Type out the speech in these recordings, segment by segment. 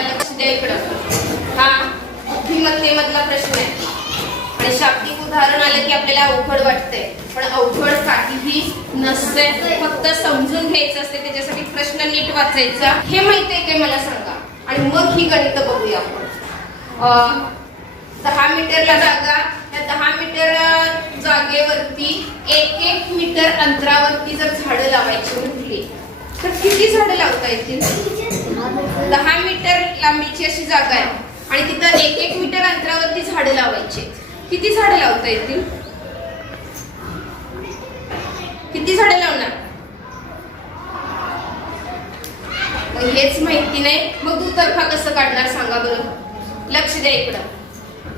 लक्ष द्या इकडं. हा बुद्धिमत्तेमधला प्रश्न आहे. आणि शाब्दिक उदाहरण आलं की आपल्याला अवघड वाटतंय. पण अवघड काहीही नसते फक्त समजून घ्यायचं असते त्याच्यासाठी प्रश्न नीट वाचायचा. हे माहिती आहे काय मला सांगा? आणि मग ही गणित बघूया आपण. दहा मीटरला जागा. त्या दहा मीटर जागेवरती एक एक मीटर अंतरावरती जर झाडं लावायची म्हटली तर किती झाडं लावता येतील दहा मीटर लांबीची अशी जागा आहे. आणि तिथं एक एक मीटर अंतरावरती झाडं लावायची किती झाडं लावता येतील किती झाडं लावणार? हेच माहिती नाही. मग तू तर्फा कसं काढणार सांगा बरं. लक्ष द्या इकडं.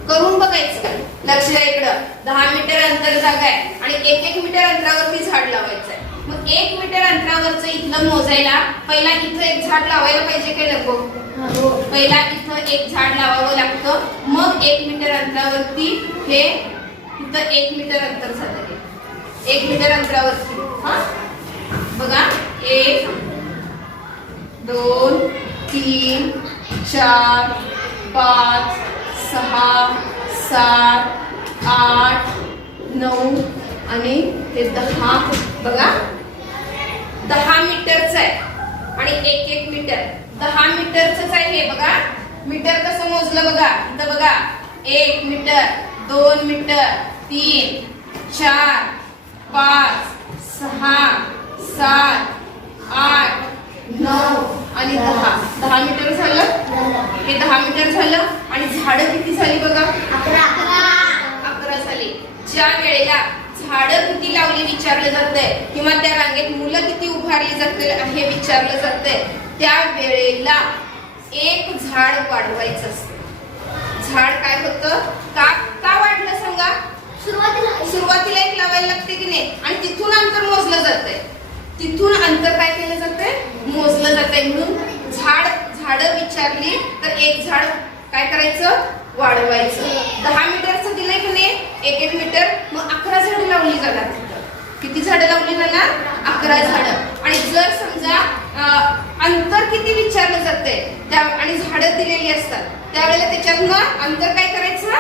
करून बघायचं लक्ष द्या इकडं. दहा मीटर अंतर जागा आहे आणि एक एक मीटर अंतरावरती झाड लावायचं आहे. मग एक मीटर अंतरावरचं इथलं मोजायला पहिला इथं एक झाड लावायला पाहिजे काय नको? पहिला इथं एक झाड लावावं लागतं. मग एक मीटर अंतरावरती हे इथं एक मीटर अंतर झालं हे. एक मीटर अंतरावरती. हा? बघा. एक दोन तीन चार पाच सहा सात आठ नऊ आणि ते दहा. बघा. दहा मीटरचं आहे. आणि एक एक मीटर. दहा मीटरच आहे हे बघा. मीटर कसं मोजलं बघा? इथं बघा. एक मीटर दोन मीटर तीन चार पाच सहा सात आठ नऊ आणि दहा. दहा मीटर झालं? हे दहा मीटर झालं. आणि झाडं किती झाली बघा? अकरा झाली. ज्या वेळेला झाडं किती लावली विचारलं जातंय? किंवा त्या रांगेत मुलं किती उभारली जाते हे विचारलं जातंय. त्या वेळेला एक झाड वाढवायचं असतं. झाड काय होतं? का का वाढलं सांगा? सुरुवातीला एक लावायला लागते की नाही? आणि तिथून अंतर मोजलं जातंय. तिथून अंतर काय केलं जातंय? मोजलं जातंय. म्हणून झाड झाडं विचारली तर एक झाड काय करायचं? वाढवायचं. दहा मीटरचं दिलंय की नाही? एक एक मीटर मग अकरा झाडं लावली जाणार. किती झाडं लावली जाणार? अकरा झाडं. आणि जर समजा अंतर किती विचारलं जाते त्या आणि झाडं दिलेली असतात त्यावेळेला त्याच्यातनं अंतर काय करायचं?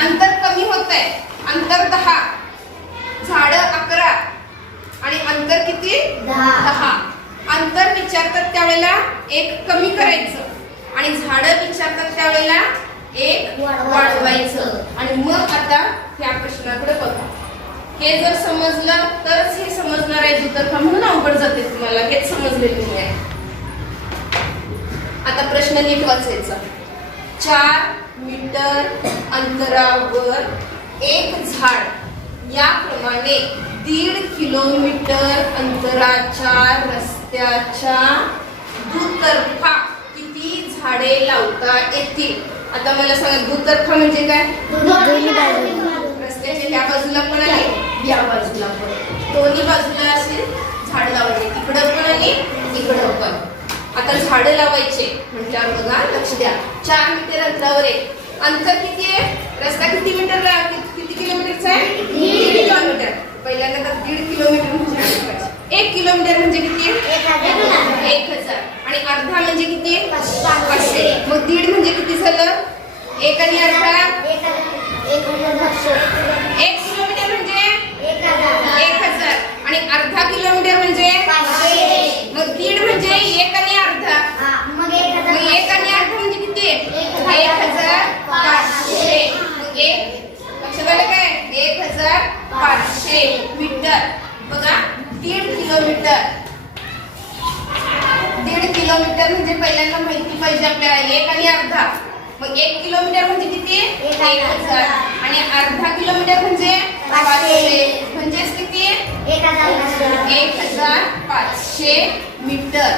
अंतर कमी होत आहे अंतर दहा. झाडं अकरा. आणि अंतर किती. दहा. अंतर विचारतात त्यावेळेला एक कमी करायचं. आणि झाडं विचारतात त्यावेळेला एक वाढवायचं. वाढवायचं आणि मग आता ह्या प्रश्नाकडे बघा. हे जर समजलं तरच हे समजणार आहे दुतर्फा. म्हणून अवघड जाते तुम्हाला. हेच समजलेलं नाही आहे. आता प्रश्न नीट वाचायचा. चार मीटर अंतरावर एक झाड. याप्रमाणे दीड किलोमीटर अंतराच्या रस्त्याच्या दुतर्फा किती झाडे लावता येतील? आता मला सांगा दुतर्फा म्हणजे काय? रस्त्याच्या ह्या बाजूला पण आहे? या बाजूला पण. दोन्ही बाजूला असे झाड लावायचे. तिकडं पण आणि इकडं पण. आता झाडं लावायचे म्हटल्यावर बघा लक्ष द्या. चार मीटर अंतरावर आहे. अंतर किती आहे? रस्ता किती मीटर किती किलोमीटरचा आहे? दीड किलोमीटर. पहिल्यांदा तर दीड किलोमीटर म्हणजे? एक किलोमीटर म्हणजे किती आहे? एक हजार. आणि अर्धा म्हणजे किती? पाचशे. मग दीड म्हणजे किती झालं? एक आणि अर्धा? एक किलोमीटर म्हणजे? एक हजार. आणि अर्धा किलोमीटर म्हणजे? मग दीड म्हणजे एक आणि अर्धा मग एक आणि अर्धा म्हणजे किती एक हजार पाचशे मग एक लक्षात आलं काय एक हजार पाचशे मीटर बघा दीड किलोमीटर दीड किलोमीटर म्हणजे पहिल्यांदा माहिती पाहिजे आपल्याला एक आणि अर्धा. मग एक किलोमीटर म्हणजे किती? एक हजार. आणि अर्धा किलोमीटर म्हणजे? पाचशे. म्हणजेच किती? एक हजार पाचशे. मीटर.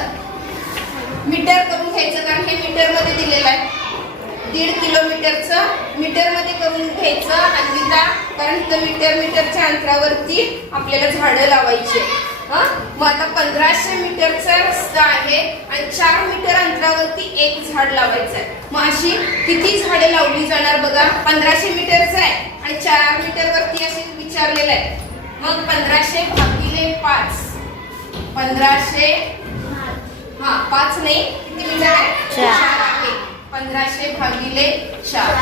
मीटर करून घ्यायचं कारण हे मीटरमध्ये दिलेलं आहे. दीड किलोमीटरचं मीटरमध्ये करून घ्यायचं अन्विता कारण मीटर मीटरच्या अंतरावरती आपल्याला झाडं लावायची हा? आता पंधराशे मीटरचा रस्ता आहे आणि चार मीटर अंतरावरती एक झाड लावायचं आहे मग अशी किती झाडे लावली जाणार बघा? पंधराशे मीटरचं आहे आणि चार मीटर वरती असे विचारलेलं आहे. मग पंधराशे भागिले पाच. पंधराशे हा पाच नाही किती मीटर आहे? चार. चार आहे. पंधराशे भागिले चार.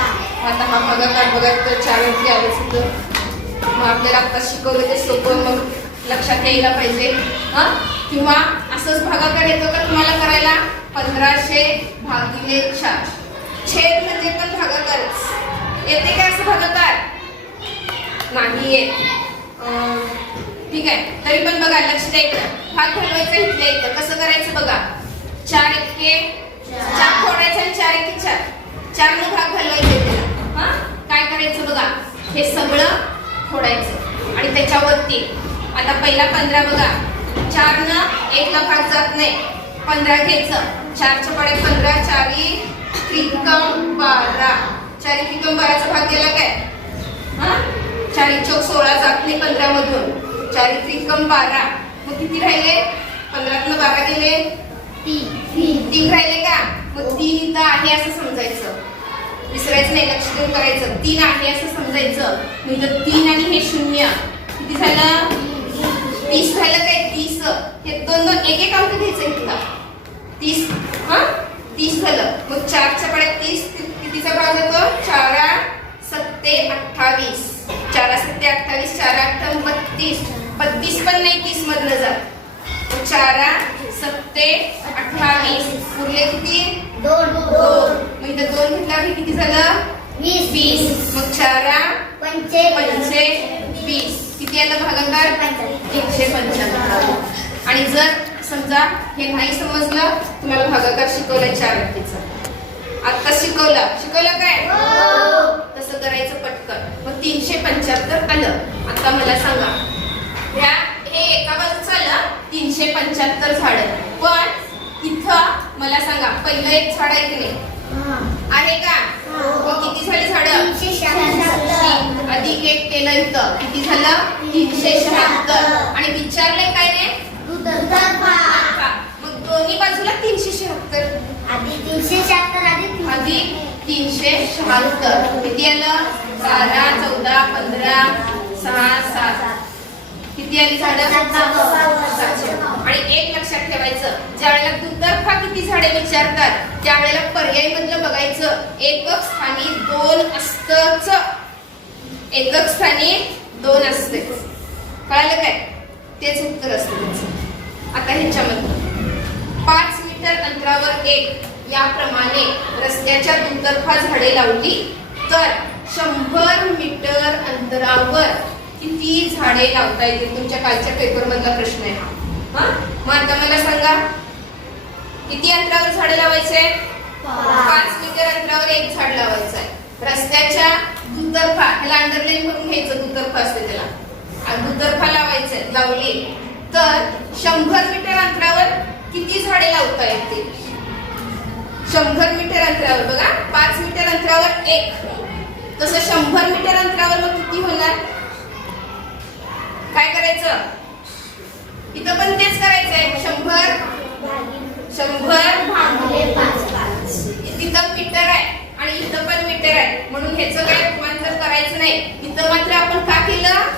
आता हा भागाकार बघा तर चार अंकी आलेच होतं मग आपल्याला आता शिकवलं ते सोपं मग लक्षात यायला पाहिजे. हा? किंवा असंच भागाकार येतो का तुम्हाला करायला? पंधराशे भागिले चार. छेद म्हणजे पण भागाकारच येते का असं भागाकार? नाही येत. ठीक आहे. तरी पण बघा लक्ष द्यायचं भाग ठरवायचा इथल्या इथं. कसं करायचं बघा? चार इतके चार फोडायचं आणि चार एक्के चार. चार न भाग घालवायचे त्याला काय करायचं बघा? हे सगळं फोडायचं. आणि त्याच्यावरती आता पहिला पंधरा बघा. चार न एकला भाग जात नाही. पंधरा घ्यायचं. चारच्या पाड्या पंधरा चारी त्रिकम बारा. चारी त्रिकम बाराचा भाग गेला काय? हा? चारी चौक सोळा जात नाही पंधरा मधून चारी त्रिकम बारा. मग किती राहिले? पंधरातनं बारा गेले. तीन. राहिले का? मग तीन इथं आहे असं समजायचं. विसरायचं नाही लक्ष देऊन करायचं. तीन आहे असं समजायचं. म्हणजे तीन आणि हे शून्य. किती झालं? तीस झालं काय? तीस. हे दोन दोन एक एक अंक घ्यायचं इथला तीस. हा? तीस झालं. मग चारच्या पड्यात तीस कितीचा भाग होतो? चारा सत्ते अठ्ठावीस. चारा सत्ते अठ्ठावीस चारा अठ्ठा बत्तीस. बत्तीस पण नाही तीस मधनं जात चारा सत्ते अठ्ठावीस. उरले किती? दोन. मग इथं दोन घेतल्यावर किती झालं? वीस. मग चारा पंचे वीस किती आलं भागाकार? एकशे पंच्याहत्तर आणि जर समजा हे नाही समजलं तुम्हाला भागाकार शिकवलाय चार व्यक्तीचा. आता शिकवलं. शिकवलं काय? तसं करायचं पटकन. मग तीनशे पंच्याहत्तर आलं. आता मला सांगा. ह्या हे एका बाजूचं आलं. तीनशे पंच्याहत्तर झाड. पण इथं मला सांगा पहिलं एक झाड आहे की नाही? आहे का? किती झाली झाडं? अधिक एक केलं इथं. किती झालं? तीनशे शहात्तर. आणि विचारलंय काय का? मग दोन्ही बाजूला तीनशे शहात्तर. अधिक तीनशे शहात्तर. किती आलं? बारा चौदा पंधरा सहा सात. किती आली झाडं? सातशे. आणि एक लक्षात ठेवायचं ज्या वेळेला दुतर्फा किती झाडे विचारतात त्यावेळेला पर्याय मधलं बघायचं. एकक स्थानी दोन असतच. एकक स्थानी दोन असते कळालं काय? तेच उत्तर असतं आता ह्याच्यामध्ये पाच मीटर अंतरावर एक याप्रमाणे रस्त्याच्या दुतर्फा झाडे लावली तर शंभर मीटर अंतरावर किती झाडे लावता येतील? तुमच्या कालच्या पेपर मधला प्रश्न आहे हा. हा? मग आता मला सांगा किती अंतरावर झाडे लावायचे? पाच. मीटर अंतरावर एक झाड लावायचं आहे रस्त्याच्या दुतर्फा ह्याला अंडरलाईन करून घ्यायचं दुतर्फा असते त्याला. आणि दुतर्फा लावायचंय लावली. तर शंभर मीटर अंतरावर किती झाडे लावता येतील? शंभर मीटर अंतरावर बघा पाच मीटर अंतरावर एक. तसं शंभर मीटर अंतरावर मग किती होणार? काय करायचं? इथं पण तेच करायचंय. शंभर शंभर तिथं मीटर आहे आणि इथं पण मीटर आहे. म्हणून ह्याचं काय रूपांतर करायचं नाही. इथं मात्र आपण का केलं?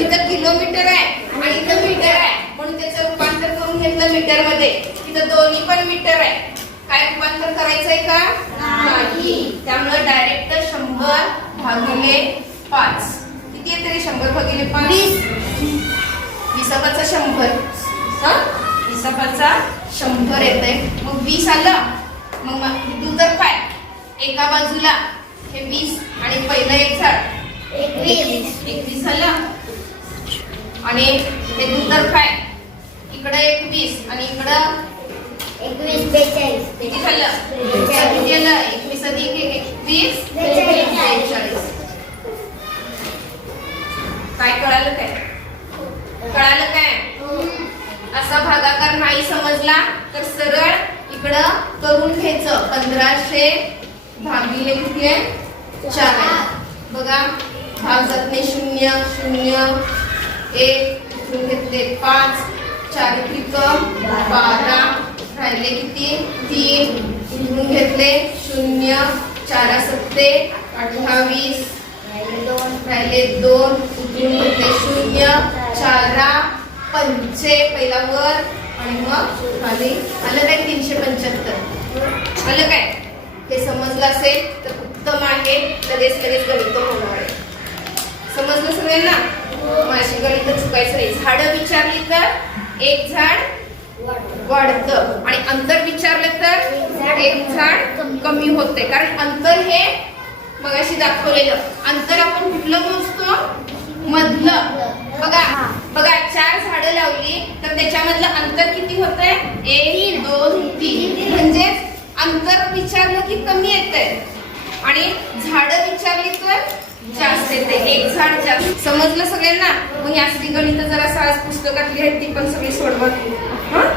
इथं किलोमीटर आहे आणि इथं मीटर आहे. म्हणून त्याचं रूपांतर करून घेतलं मीटरमध्ये इथं दोन्ही पण मीटर आहे. काय रूपांतर करायचंय का? नाही. त्यामुळे डायरेक्ट शंभर भागिले पाच. किती येते रे शंभर भागिले पाच? विसापाचा शंभर. हा? विसापाचा शंभर येते मग वीस आलं. मग मग दुतर्फा आहे एका बाजूला हे वीस आणि पहिलं एक झाड. एकवीस. झालं. आणि हे दुतर्फा आहे इकडं एक वीस आणि इकडं किती झालं? किती आलं? एकवीस अधिक एक एकवीस? बेचाळीस. काय कळालं काय? कळालं काय? असा भागाकार नाही समजला तर सरळ इकडं करून घ्यायचं. पंधराशे भागिले किती आहे? चार बघा भाग जात नाही शून्य शून्य एक घेतले पाच चार त्रिकम बारा राहिले किती? तीन घेतले शून्य चारा सत्ते अठ्ठावीस राहिले. दोन उतरून घेतले शून्य चारा पंचे पहिला वर आणि मग खाली. आलं काय तीनशे पंच्याहत्तर. आलं काय हे समजलं असेल तर उत्तम आहे. लगेच लगेच गणित होणार आहे. समजलं सगळ्यांना? माझी गणित चुकायचं नाही. झाडं विचारली तर एक झाड वाढतं. आणि अंतर विचारलं तर एक झाड कमी होते. कारण अंतर हे मगाशी दाखवलेलं. अंतर आपण कुठलं मोजतो मधलं. बघा बघा चार झाडं लावली तर त्याच्यामधलं अंतर किती होतंय? एक दोन तीन. म्हणजेच अंतर विचारलं की कमी येतंय. आणि झाडं विचारली तर जास्त येते एक झाड जास्त. समजलं सगळ्यांना? मग या गणित जरा आज पुस्तकातली आहेत ती पण सगळी सोडवा हं?